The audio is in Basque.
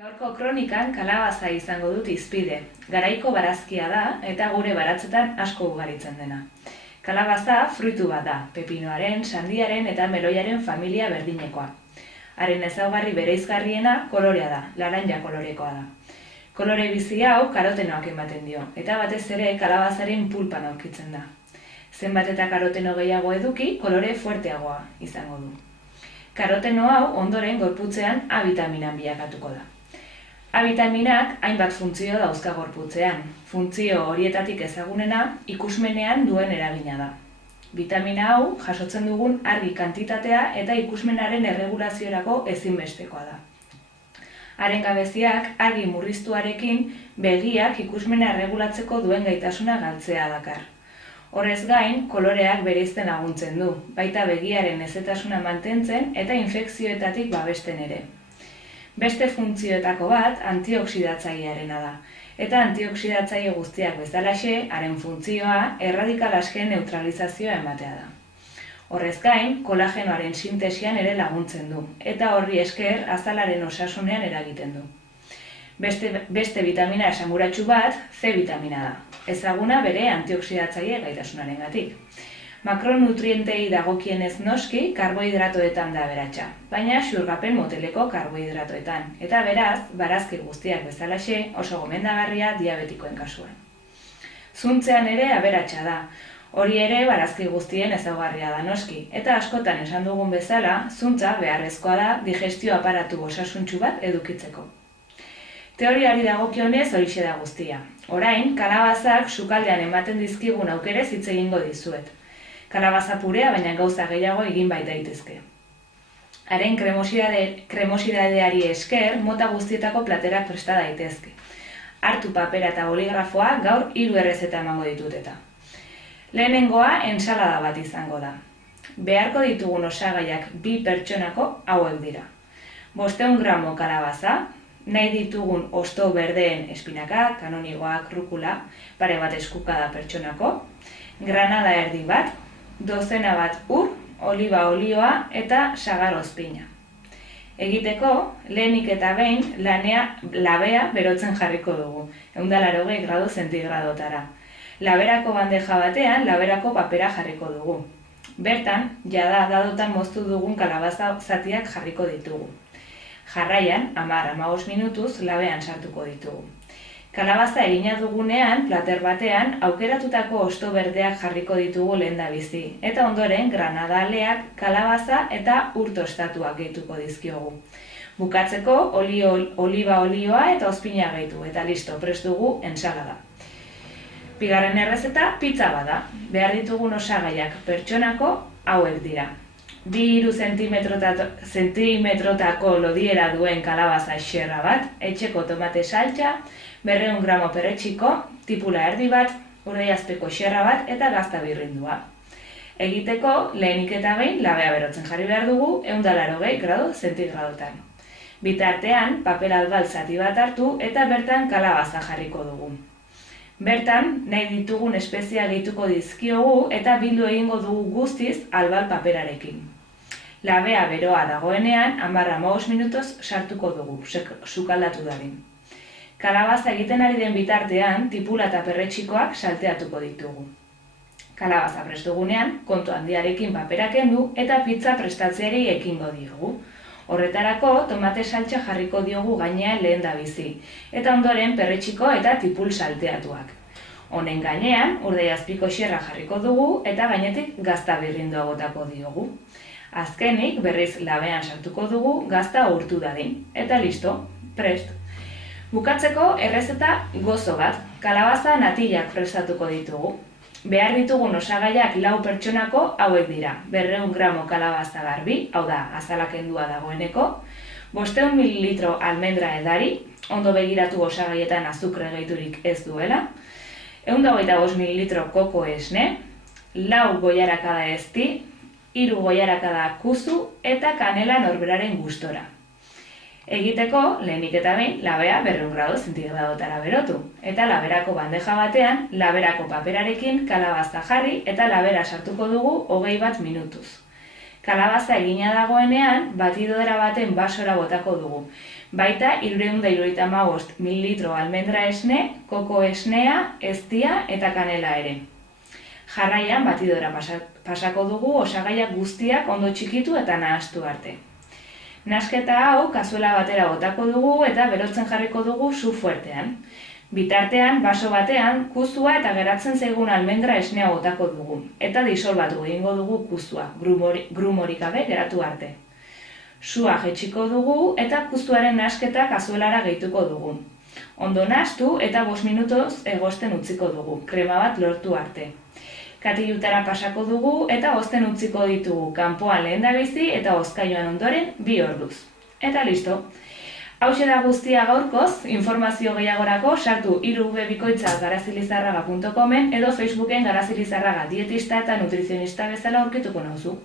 Gaurko kronikan kalabaza izango dut hizpide. Garaiko barazkia da eta gure baratzetan asko ugaritzen dena. Kalabaza fruitu bat da, pepinoaren, sandiaren eta meloiaren familia berdinekoa. Haren ezaugarri bereizgarriena kolorea da, laranja kolorekoa da. Kolore bizi hau karotenoak ematen dio, eta batez ere kalabazaren pulpan aurkitzen da. Zenbat eta karoteno gehiago eduki, kolore fuerteagoa izango du. Karoteno hau ondoren gorputzean A vitaminan bilakatuko da. A vitaminak hainbat funtzio dauzka gorputzean. Funtzio horietatik ezagunena ikusmenean duen eragina da. Vitamina hau jasotzen dugun argi kantitatea eta ikusmenaren erregulaziorako ezinbestekoa da. Haren gabeziak argi murriztuarekin begiak ikusmena erregulatzeko duen gaitasuna galtzea dakar. Horrez gain, koloreak bereizten laguntzen du, baita begiaren hezetasuna mantentzen eta infekzioetatik babesten ere. Beste funtzioetako bat antioxidatzailearena da, eta antioxidatzaile guztiak bezalaxe, haren funtzioa erradikal askeen neutralizazioa ematea da. Horrez gain, kolagenoaren sintesian ere laguntzen du, eta horri esker azalaren osasunean eragiten du. Beste vitamina esanguratsu bat, C vitamina da, ezaguna bere antioxidatzaile gaitasunarengatik. Makronutrientei dagokienez noski karbohidratoetan da aberatsa, baina xurgapen moteleko karbohidratoetan, eta beraz, barazki guztiak bezalaxe oso gomendagarria diabetikoen kasuan. Zuntzean ere aberatsa da, hori ere barazki guztien ezaugarria da noski, eta askotan esan dugun bezala, zuntza beharrezkoa da digestio aparatu osasuntsu bat edukitzeko. Teoriari dagokionez horixe da guztia. Orain, kalabazak sukaldean ematen dizkigun aukerez hitz egingo dizuet. Kalabaza purea, baina gauza gehiago egin baita daitezke. Haren kremosidadeari esker, mota guztietako platerak presta daitezke. Hartu papera eta boligrafoa gaur 3 errezeta emango ditut eta. Lehenengoa, ensalada bat izango da. Beharko ditugun osagaiak 2 pertsonako hauek dira. 500 gramo kalabaza, nahi ditugun hosto berdeen espinaka, kanonigoak, rukula, pare bat eskukada pertsonako, granada erdi bat, dozena bat ur, oliba olioa eta sagar ozpina. Egiteko, lehenik eta behin labea berotzen jarriko dugu, 180 gradu zentigradotara. Laberako bandeja batean, laberako papera jarriko dugu. Bertan, jada dadotan moztu dugun kalabaza zatiak jarriko ditugu. Jarraian, 10-15 minutuz labean sartuko ditugu. Kalabaza egina dugunean, plater batean, aukeratutako hosto berdeak jarriko ditugu lehendabizi, eta ondoren granada aleak, kalabaza eta ur tostatuak gehituko dizkiogu. Bukatzeko, oliba olioa eta ozpina gehitu, eta listo, prest dugu ensalada. Bigarren errezeta, pizza bada. Behar ditugun osagaiak pertsonako hauek dira. 2-3 zentimetrotako lodiera duen kalabaza xerra bat, etxeko tomate saltsa, 200 gramo perretxiko, tipula erdi bat, urdaiazpeko xerra bat eta gazta birrindua. Egiteko, lehenik eta behin labea berotzen jarri behar dugu 180 gradu zentigradotan. Bitartean, papel albal zati bat hartu eta bertan kalabaza jarriko dugu. Bertan, nahi ditugun espezia gehituko dizkiogu eta bildu egingo dugu guztiz albal paperarekin. Labea beroa dagoenean, 10-15 minutuz sartuko dugu, sukaldatu dadin. Kalabaza egiten ari den bitartean, tipula eta perretxikoak salteatuko ditugu. Kalabaza prest dugunean, kontu handiarekin papera kendu eta pizza prestatzeari ekingo diogu. Horretarako, tomate saltsa jarriko diogu gainean lehendabizi, eta ondoren perretxiko eta tipul salteatuak. Honen gainean, urdaiazpiko xerra jarriko dugu eta gainetik gazta birrindua botako diogu. Azkenik, berriz labean sartuko dugu gazta urtu dadin, eta listo, prest. Bukatzeko errezeta gozo bat, kalabaza natillak prestatuko ditugu. Behar ditugun osagaiak 4 pertsonako hauek dira, 200 gramo kalabaza garbi, hau da, azala kendua dagoeneko, 500 ml almendra edari, ondo begiratu osagaietan azukre gehiturik ez duela, 125 ml koko esne, 4 goiarakada ezti, 3 goiarakada kuzu eta kanela norberaren gustora. Egiteko, lehenik eta behin, labea 200 gradu zentigradotara berotu, eta laberako bandeja batean, laberako paperarekin kalabaza jarri eta labera sartuko dugu 21 minutuz. Kalabaza egina dagoenean, batidora baten basora botako dugu. Baita 375 mililitro almendra esne, koko esnea, eztia eta kanela ere. Jarraian batidora pasako dugu osagaiak guztiak ondo txikitu eta nahastu arte. Nahasketa hau kazuela batera botako dugu eta berotzen jarriko dugu su fuertean. Bitartean, baso batean, kuzua eta geratzen zaigun almendra esnea botako dugu. Eta disolbatu egingo dugu kuzua, grumorik gabe geratu arte. Sua jaitsiko dugu eta kuzuaren nahasketa kazuelara gehituko dugu. Ondo nahastu eta 5 minutuz egosten utziko dugu, krema bat lortu arte. Katilutara pasako dugu eta hozten utziko ditugu kanpoan lehendabizi eta hozkailuan ondoren 2 orduz. Eta listo! Hauxe da guztia gaurkoz, informazio gehiagorako sartu www.garazilizarraga.comen edo Facebooken Garazilizarraga dietista eta nutrizionista bezala aurkituko nauzu.